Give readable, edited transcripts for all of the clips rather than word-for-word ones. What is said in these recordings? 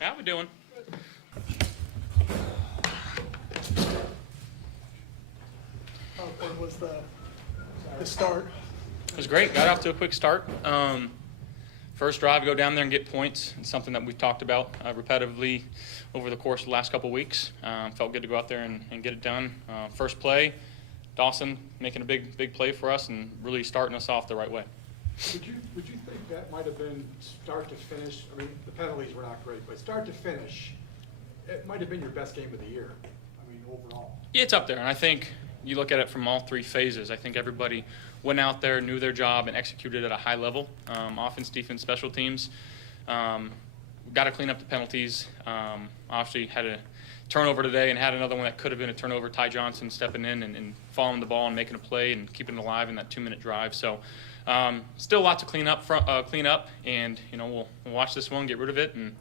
How we doing? How good was the start? It was great. Got off to a quick start. First drive, go down there and get points. It's something that we've talked about repetitively over the course of the last couple of weeks. Felt good to go out there and get it done. First play, Dawson making a big play for us and really starting us off the right way. Would you think that might have been start to finish? I mean, the penalties were not great, but start to finish, it might have been your best game of the year. I mean, overall. Yeah, it's up there, and I think you look at it from all three phases. I think everybody went out there, knew their job, and executed at a high level. Offense, defense, special teams. Got to clean up the penalties. Obviously had a turnover today and had another one that could have been a turnover. Ty Johnson stepping in and following the ball and making a play and keeping it alive in that 2-minute drive. So still a lot to clean up, and we'll watch this one, get rid of it, and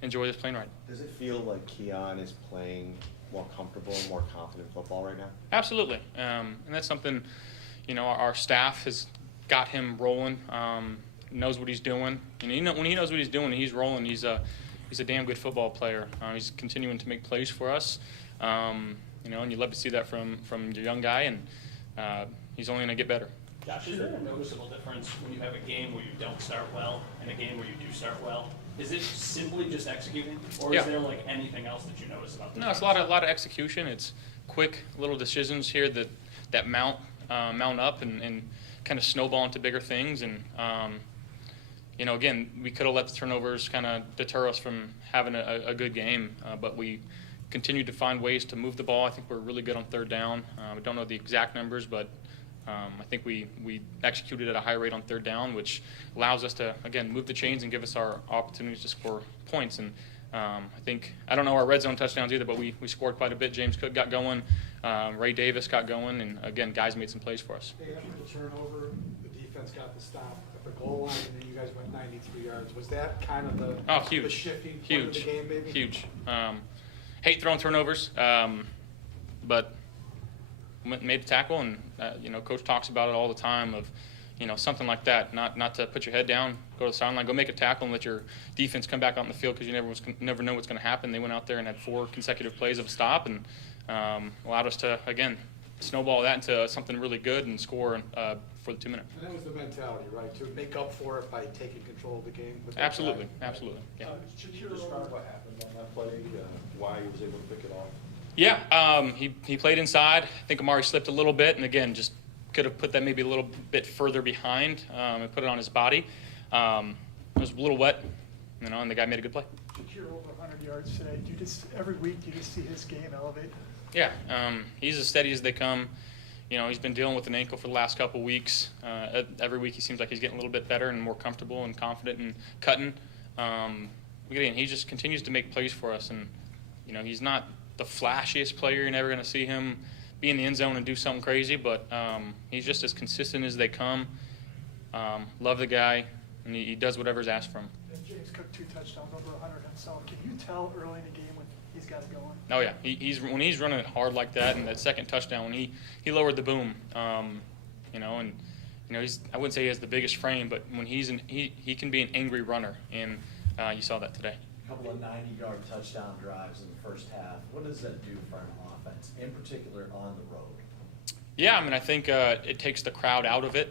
enjoy this plane ride. Does it feel like Keon is playing more comfortable and more confident football right now? Absolutely, and that's something our staff has got him rolling. Knows what he's doing, and when he knows what he's doing, he's rolling. He's a damn good football player. He's continuing to make plays for us, and you love to see that from your young guy, and he's only going to get better. Josh, is there a noticeable difference when you have a game where you don't start well and a game where you do start well? Is it simply just executing, or is there like anything else that you notice about the No, it's a lot of execution. It's quick little decisions here that mount up and kind of snowball into bigger things. And again, we could have let the turnovers kind of deter us from having a good game, but we continued to find ways to move the ball. I think we're really good on third down. We don't know the exact numbers, but I think we executed at a high rate on third down, which allows us to, again, move the chains and give us our opportunities to score points. And I don't know our red zone touchdowns either, but we scored quite a bit. James Cook got going. Ray Davis got going. And, again, guys made some plays for us. After the turnover, the defense got the stop at the goal line, and then you guys went 93 yards. Was that kind of the shifting point of the game, maybe? Huge. Hate throwing turnovers, but made the tackle, and Coach talks about it all the time of something like that, not to put your head down, go to the sideline, go make a tackle, and let your defense come back out on the field, because you never know what's going to happen. They went out there and had 4 consecutive plays of a stop, and allowed us to, again, snowball that into something really good and score for the 2 minutes. And that was the mentality, right, to make up for it by taking control of the game? Absolutely. Yeah. Could you describe what happened on that play, why he was able to pick it off? Yeah, he played inside. I think Amari slipped a little bit, and again, just could have put that maybe a little bit further behind and put it on his body. It was a little wet, and the guy made a good play. You're over 100 yards today. Every week you just see his game elevate? Yeah, he's as steady as they come. He's been dealing with an ankle for the last couple of weeks. Every week he seems like he's getting a little bit better and more comfortable and confident and cutting. Again, he just continues to make plays for us, and he's not the flashiest player. You're never going to see him be in the end zone and do something crazy, but he's just as consistent as they come. Love the guy, and he does whatever's asked from him. James Cook 2 touchdowns, over 100 himself. Can you tell early in the game when he's got it going? Oh yeah, when he's running it hard like that, and that second touchdown when he lowered the boom, he's, I wouldn't say he has the biggest frame, but when he can be an angry runner, and you saw that today. A couple of 90-yard touchdown drives in the first half. What does that do for an offense, in particular on the road? Yeah, I think it takes the crowd out of it.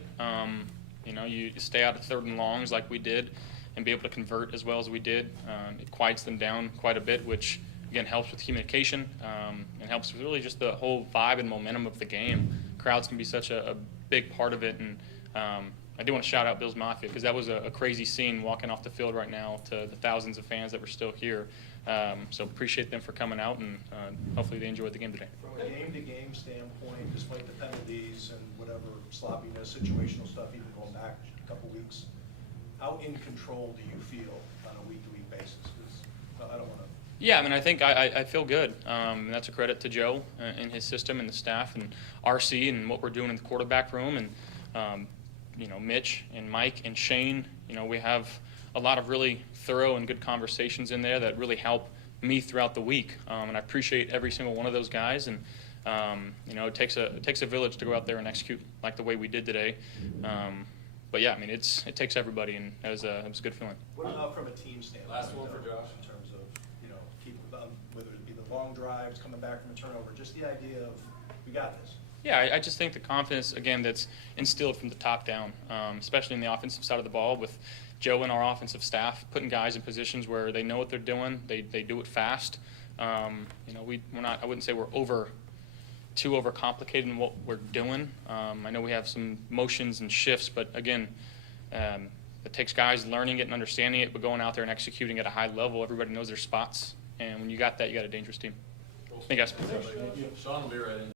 You stay out of 3rd and longs like we did and be able to convert as well as we did. It quiets them down quite a bit, which, again, helps with communication and helps with really just the whole vibe and momentum of the game. Crowds can be such a big part of it, and I do want to shout out Bills Mafia, because that was a crazy scene walking off the field right now to the thousands of fans that were still here. So appreciate them for coming out, and hopefully they enjoyed the game today. From a game-to-game standpoint, despite the penalties and whatever sloppiness, situational stuff, even going back a couple weeks, how in control do you feel on a week-to-week basis? Because I don't want to. Yeah, I think I feel good. And that's a credit to Joe and his system and the staff and RC and what we're doing in the quarterback room, and Mitch and Mike and Shane. We have a lot of really thorough and good conversations in there that really help me throughout the week, and I appreciate every single one of those guys. And it takes a village to go out there and execute like the way we did today. but yeah, I mean, it takes everybody, and it was a good feeling. What about from a team standpoint? Last one for Josh. In terms of, keep, whether it be the long drives, coming back from a turnover, just the idea of, we got this. Yeah, I just think the confidence, again, that's instilled from the top down, especially in the offensive side of the ball with Joe and our offensive staff, putting guys in positions where they know what they're doing, they do it fast. We're not, I wouldn't say we're too overcomplicated in what we're doing. I know we have some motions and shifts, but again, it takes guys learning it and understanding it, but going out there and executing at a high level. Everybody knows their spots, and when you got that, you got a dangerous team. Thank you guys. Sean will be right in.